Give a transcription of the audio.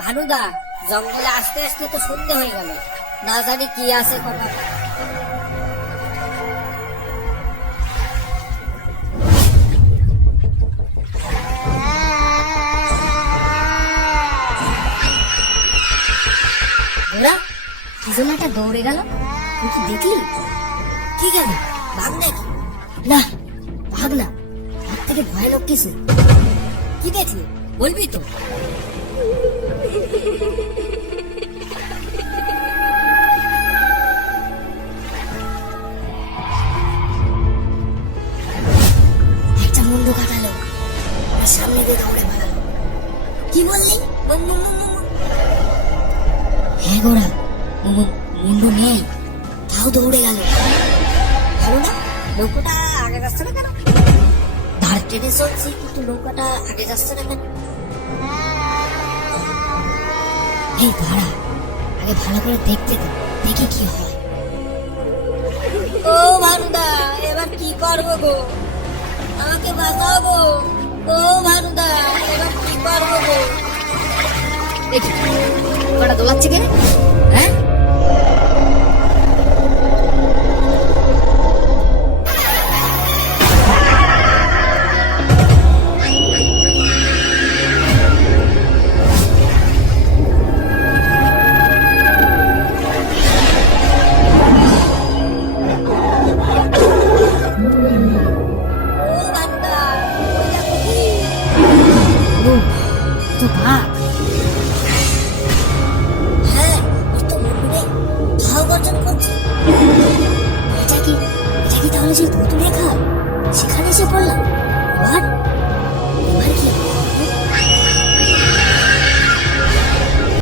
ভানুদা, জঙ্গলে আসতে আসতে তো সন্ধে হয়ে গেল, না জানি কি আছে কথা। ওরা কি জন্য একটা দৌড়ে গেল, তুই কি দেখলি? কি গেল, ভাগ নাকি? না ভাগ না, তার থেকে ভয়ানক কিছু। কি দেখলি বলবি তো? একটা মুন্ডু কাটালো, আর সামনে দিয়ে দৌড়ে পালালো। কি বললি? হ্যাঁ গোরা, মুন্ডু নেই, তাও দৌড়ে গেল। ভালো না, নৌকোটা আগে যাচ্ছে না কেন? ধার টেনে চলছি, কিন্তু নৌকাটা আগে যাচ্ছে না কেন? এই দাঁড়া, আগে ভালো করে দেখতে দে, দেখি কি হয়। ও ভানুদা, এবার কি করবো গো? আমাকে বাঁচাও গো। ও ভানুদা, এবার কি করবো গো? দেখি নৌকাটা দোলাচ্ছে কে? হ্যাঁ, তো ভাগ। হ্যাঁ, ওর তো মুন্ডু নেই, তাও গর্জন করছে। এটা কি তাহলে সেই ভুতুড়ে খাল? সেখানে এসে পড়লাম। বাট